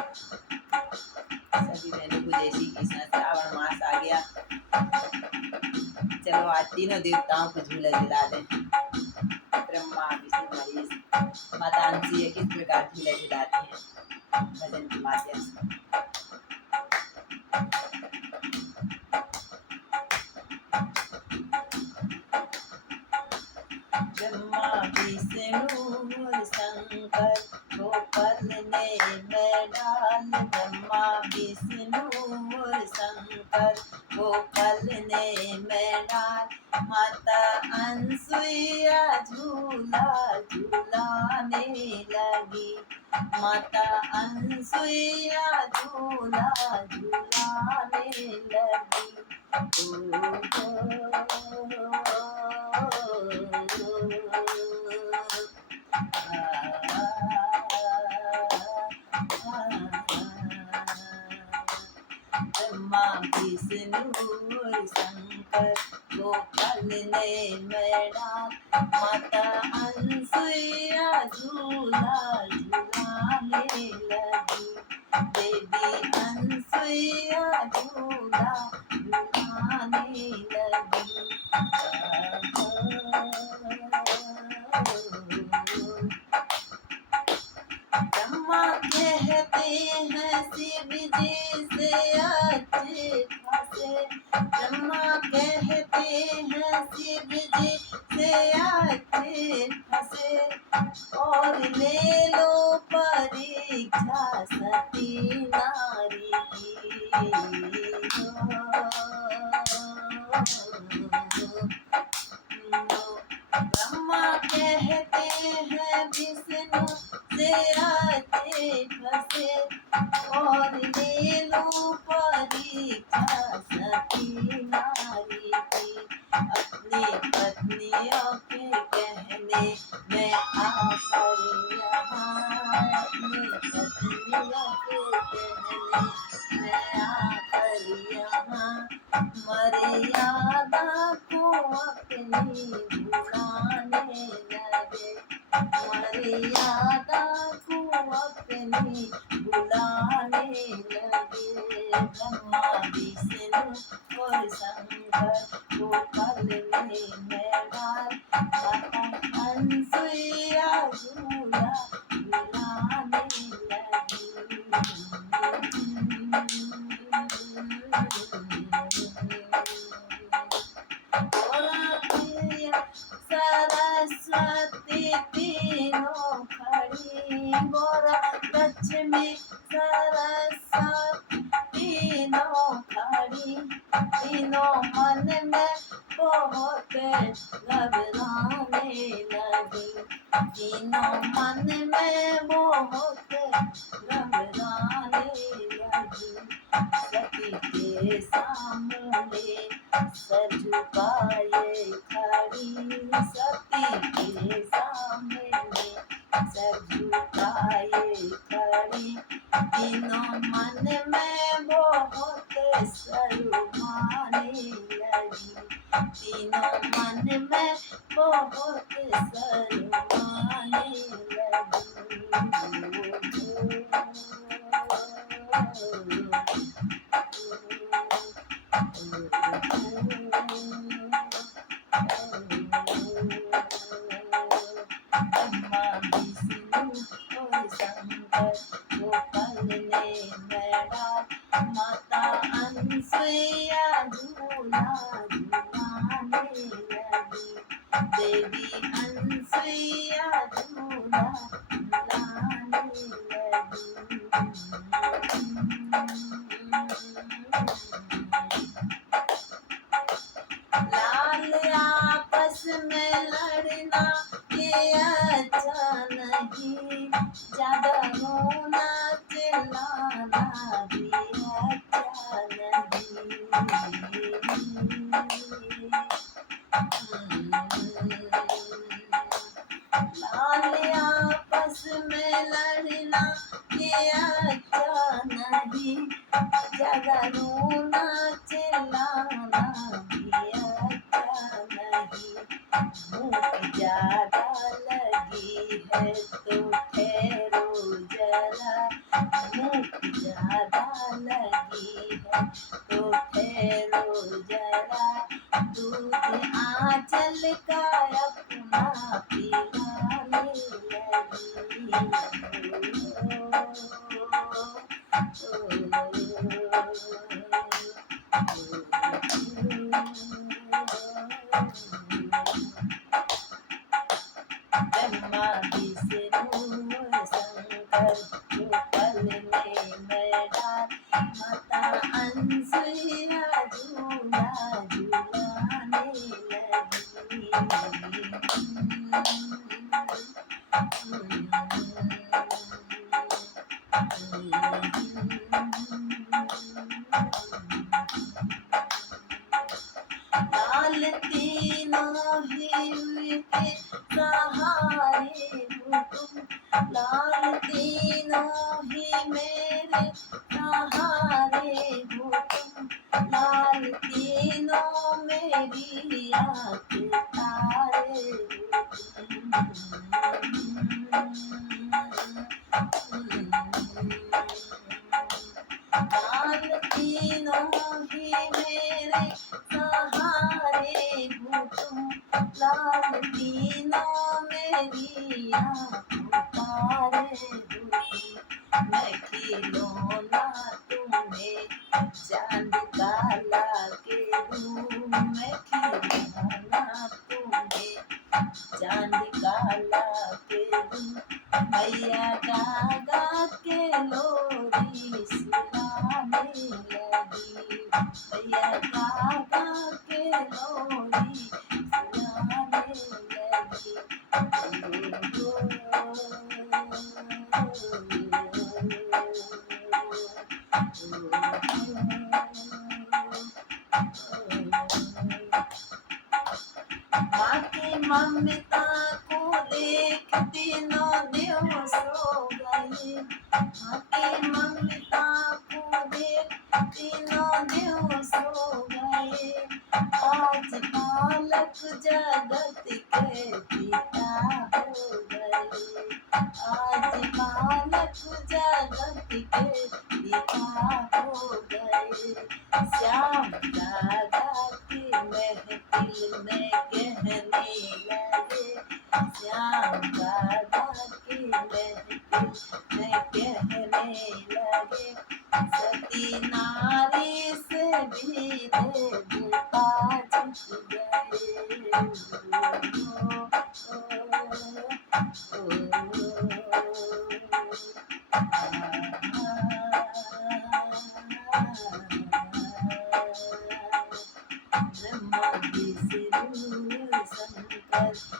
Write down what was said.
सभी बहनों को जय श्री कृष्ण। श्रावण मास आ गया, चलो आज तीनों देवताओं को झूला झुला दें। ब्रह्मा विष्णु महेश, माता अंशी किस प्रकार झूला झुलाती हैं भजन के माध्यम से। ब्रह्मा विष्णु और शंकर गोपाल ने मैं डाल। ब्रह्मा विष्णु और शंकर गोपाल ने मैं डाल। माता अनसुईया झूला झूलाने लगी। माता अनसुईया झूला झूलाने लगी। ब्रह्मा विष्णु और शंकर गोपाल ने मैं डाल। माता अनसुईया झूला झूलाने लगी। देवी अनसुईया झूला झूलाने लगी। ब्रह्मा कहते हैं शिव जी से अच्छे खासे। ब्रह्मा कहते हैं शिव जी से अच्छे खासे। और ले लो परीक्षा सती नारी की। ब्रह्मा कहते हैं विष्णु से अच्छे फंसे। और ले लो परीक्षा सती नारी की। अपनी पत्नियों के कहने में आकर यहाँ। अपनी पत्नियों के कहने में आकर यहाँ। मर्यादा को अपनी भुलाने लगे। मर्यादा को अपनी भुलाने लगे। ब्रह्मा विष्णु और शंकर गोपाल ने मैं डाल। माता अनसुईया झूला झूलाने लगी। सरस्वती तीनों खड़ी। गोरा लक्ष्मी सरस्वती तीनों खड़ी। तीनों मन में बहुत घबराने लगी। तीनों मन में बहुत घबराने लगी। सती के सामने सर झुकाए खड़ी। सती के सामने सर झुकाए खड़ी। तीनों मन में बहुत शर्माने लगी। तीनों मन में बहुत शर्माने ब्रह्मा विष्णु और शंकर गोपाल ने मैं डाल। माता अनसुईया झूला झूलाने लगी। देवी अनसुईया झूला झूलाने लगी। लाल आपस में लड़ना ये अच्छा नहीं। ज्यादा रोना चिल्लाना भी अच्छा नहीं। लाल आपस में लड़ना ये अच्छा नहीं। ज्यादा रोना चिल्लाना भी अच्छा नहीं। भूख ज्यादा लगी है तो ठहरो जरा। भूख जो पल में मैं डाल माता अनसुईया झूला झूलाने लगी। लाल तीनों ही के सहारे हो तुम, लाल तीनों ही मेरे सहारे हो तुम, लाल तीनों मेरी आँख तारे हो तुम। लाल तीनों ही मेरे सहारे हो तुम, लाल तीनों मेरी आँखों तारे हो तुम। मैं खिलौना तुम्हें चांद काला के दूँ, मैं खिलौना तुम्हें चांद काला के दूँ। मैया गा गा के लोरी सुनाने लगी, मैया गा गा के लोरी सुनाने लगी। माँ की ममता को देख तीनों दिवस हो गए, माँ की ममता को देख तीनों दिवस हो गए। आज बालक जगत के पिता हो गए, आज बालक जगत के पिता हो गए। श्याम दादा की महफिल में कहने लगे, श्याम दादा की महफिल में कहने लगे, सती नारी से भी देवता झुक गए। ब्रह्मा विष्णु शंकर